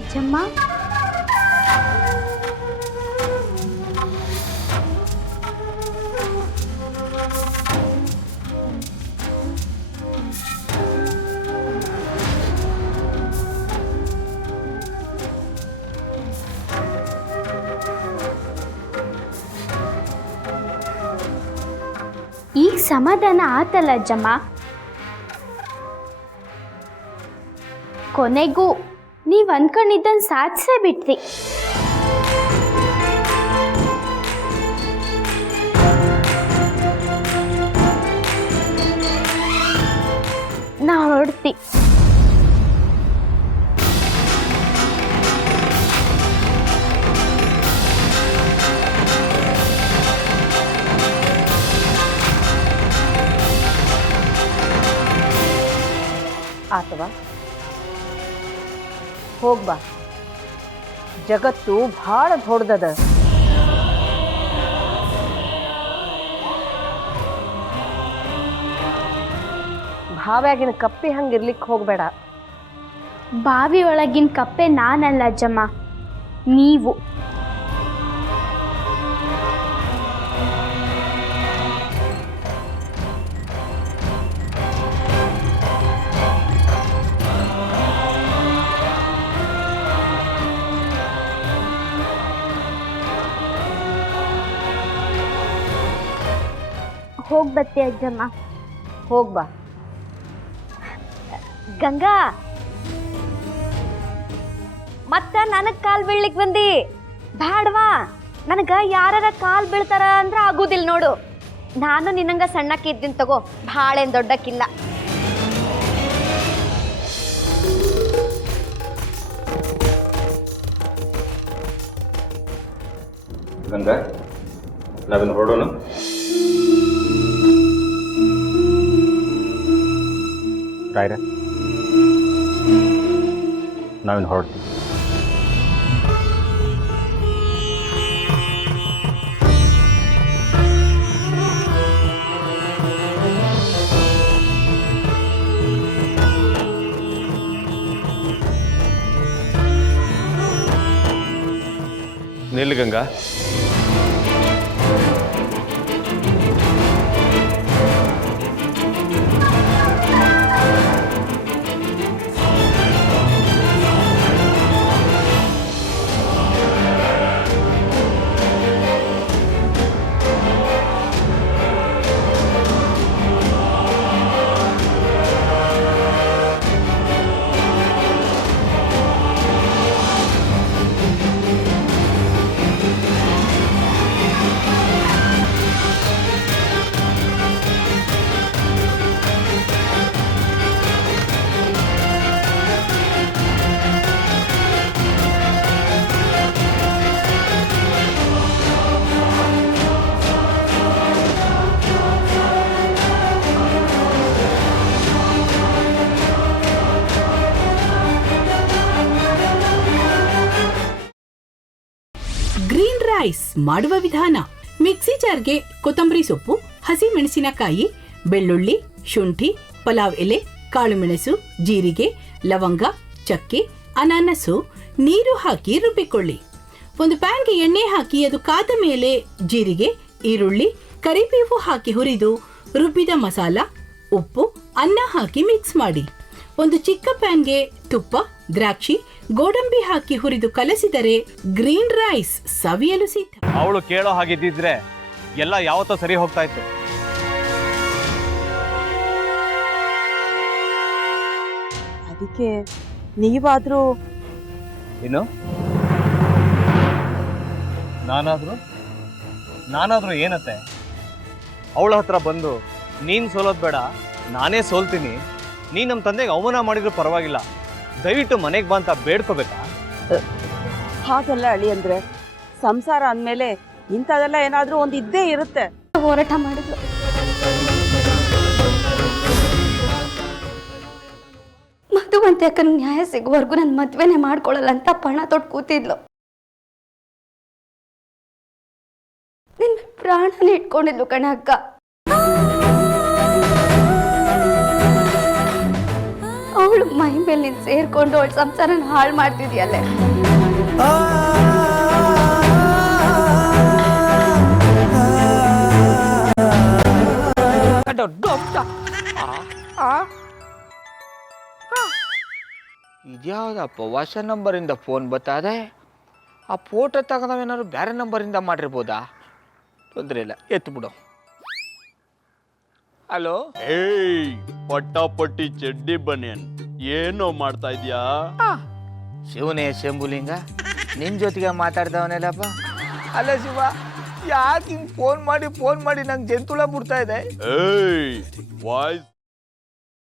ಅಜ್ಜಮ್ಮ, ಈಗ ಸಮಾಧಾನ ಆತಲ್ಲ ಅಜ್ಜಮ್ಮ. ಕೊನೆಗೂ ನೀವು ಅನ್ಕೊಂಡಿದ್ದನ್ನು ಸಾಧಿಸೇ ಬಿಟ್ರಿ. ನಾ ಹೊರಡ್ತಿ. ಆತವಾ, ಹೋಗ್ಬಾ. ಜಗತ್ತು ಭಾಳ ದೊಡ್ಡದ. ಭಾವ್ಯಾಗಿನ ಕಪ್ಪಿ ಹಂಗಿರ್ಲಿಕ್ಕೆ ಹೋಗ್ಬೇಡ. ಬಾವಿ ಒಳಗಿನ ಕಪ್ಪೆ ನಾನಲ್ಲ ಅಜ್ಜಮ್ಮ, ನೀವು. ಹೋಗ್ಬತ್ತೆ ಅಜ್ಜಮ್ಮ. ಹೋಗ್ಬಾ. ಗಂಗಾ, ಮತ್ತ ನನಗ್ ಕಾಲ್ ಬೀಳ್ಲಿಕ್ ಬಂದಿ ಬ್ಯಾಡ್ವಾ. ನನಗ ಯಾರ ಕಾಲ್ ಬೀಳ್ತಾರ ಅಂದ್ರ ಆಗುದಿಲ್ಲ ನೋಡು. ನಾನು ನಿನ್ನಂಗ ಸಣ್ಣಕ್ಕೆ ಇದ್ದೀನಿ ತಗೋ, ಭಾಳೇನ್ ದೊಡ್ಡಕ್ಕಿಲ್ಲ. ಗಂಗಾ, ನಾವಿನ್ನು ಹೊರಡೋಣ. ರಾಯ್ರ, ನಾವಿನ್ನು ಹೊರಡ್ತೀವಿ. ನಿಲ್ಲು ಗಂಗಾ. ಗ್ರೀನ್ ರೈಸ್ ಮಾಡುವ ವಿಧಾನ. ಮಿಕ್ಸಿ ಜಾರ್ಗೆ ಕೊತ್ತಂಬರಿ ಸೊಪ್ಪು, ಹಸಿ ಮೆಣಸಿನಕಾಯಿ, ಬೆಳ್ಳುಳ್ಳಿ, ಶುಂಠಿ, ಪಲಾವ್ ಎಲೆ, ಕಾಳುಮೆಣಸು, ಜೀರಿಗೆ, ಲವಂಗ, ಚಕ್ಕೆ, ಅನಾನಸು, ನೀರು ಹಾಕಿ ರುಬ್ಬಿಕೊಳ್ಳಿ. ಒಂದು ಪ್ಯಾನ್ಗೆ ಎಣ್ಣೆ ಹಾಕಿ ಅದು ಕಾದ ಮೇಲೆ ಜೀರಿಗೆ, ಈರುಳ್ಳಿ, ಕರಿಬೇವು ಹಾಕಿ ಹುರಿದು ರುಬ್ಬಿದ ಮಸಾಲ, ಉಪ್ಪು, ಅನ್ನ ಹಾಕಿ ಮಿಕ್ಸ್ ಮಾಡಿ. ಒಂದು ಚಿಕ್ಕ ಪ್ಯಾನ್ಗೆ ತುಪ್ಪ, ದ್ರಾಕ್ಷಿ, ಗೋಡಂಬಿ ಹಾಕಿ ಹುರಿದು ಕಲಸಿದರೆ ಗ್ರೀನ್ ರೈಸ್ ಸವಿಯಲು ಸಿದ್ಧ. ಅವಳು ಕೇಳೋ ಹಾಗಿದ್ದಿದ್ರೆ ಎಲ್ಲ ಯಾವತ್ತೋ ಸರಿ ಹೋಗ್ತಾ ಇತ್ತು. ಅದಕ್ಕೆ ನೀವಾದ್ರೂ ಏನು? ನಾನಾದ್ರೂ ಏನತ್ತೆ? ಅವಳ ಹತ್ರ ಬಂದು ನೀನು ಸೋಲೋದು ಬೇಡ, ನಾನೇ ಸೋಲ್ತೀನಿ, ನೀನು ನಮ್ಮ ತಂದೆಗೆ ಅವಮಾನ ಮಾಡಿದ್ರು ಪರವಾಗಿಲ್ಲ, ದಯವಿಟ್ಟು ಮನೆಗೆ ಬಾ ಅಂತ ಬೇಡ್ಕೋಬೇಕಾ? ಹಾಗೆಲ್ಲ ಅಳಿ ಅಂದ್ರೆ ಸಂಸಾರ ಅಂದಮೇಲೆ ಇಂಥದೆಲ್ಲ ಏನಾದರೂ ಒಂದು ಇದ್ದೇ ಇರುತ್ತೆ. ಹೋರಾಟ ಮಾಡಿದ್ಲು. ಮಧುವಂತೆ ಅಕ್ಕನ ನ್ಯಾಯ ಸಿಗುವವರೆಗೂ ನನ್ನ ಮದ್ವೆನೆ ಮಾಡ್ಕೊಳ್ಳಲ್ಲ ಅಂತ ಪಣ ತೊಟ್ಟು ಕೂತಿದ್ಲು. ನಿನ್ನ ಪ್ರಾಣನೇ ಇಟ್ಕೊಂಡಿದ್ಲು ಕಣ ಅಕ್ಕ. ಅವಳು ಮೈ ಮೇಲೆ ನೀನು ಸೇರ್ಕೊಂಡು ಅವಳ ಸಂಸಾರನ ಹಾಳು ಮಾಡ್ತಿದ್ಯಲ್ಲೇ. ಇದ್ಯಾವುದಪ್ಪ ಹೊಸ ನಂಬರಿಂದ ಫೋನ್ ಬತ್ತದೆ. ಆ ಫೋಟೋ ತಗೊಂಡವೇನಾದ್ರು ಬೇರೆ ನಂಬರಿಂದ ಮಾಡಿರ್ಬೋದಾ? ತೊಂದರೆ ಇಲ್ಲ, ಎತ್ತು ಬಿಡು. ಹಲೋ, ಏಯ್ ಪಟ್ಟಾಪಟ್ಟಿ ಚಡ್ಡಿ ಬನಿಯನ್, ಏನೋ ಮಾಡ್ತಾ ಇದ್ಯಾ? ಶಿವನೇ ಶಂಭುಲಿಂಗ, ನಿನ್ ಜೊತೆಗೆ ಮಾತಾಡ್ದವನೆಲ್ಲಪ್ಪ. ಅಲ್ಲ ಶಿವ, ಯಾಕೆ ಹಿಂಗೆ ಫೋನ್ ಮಾಡಿ ನಂಗೆ ಜಂತುಳ ಬಿಡ್ತಾ ಇದೆ? ಏಯ್ ವಾಯ್ಸ್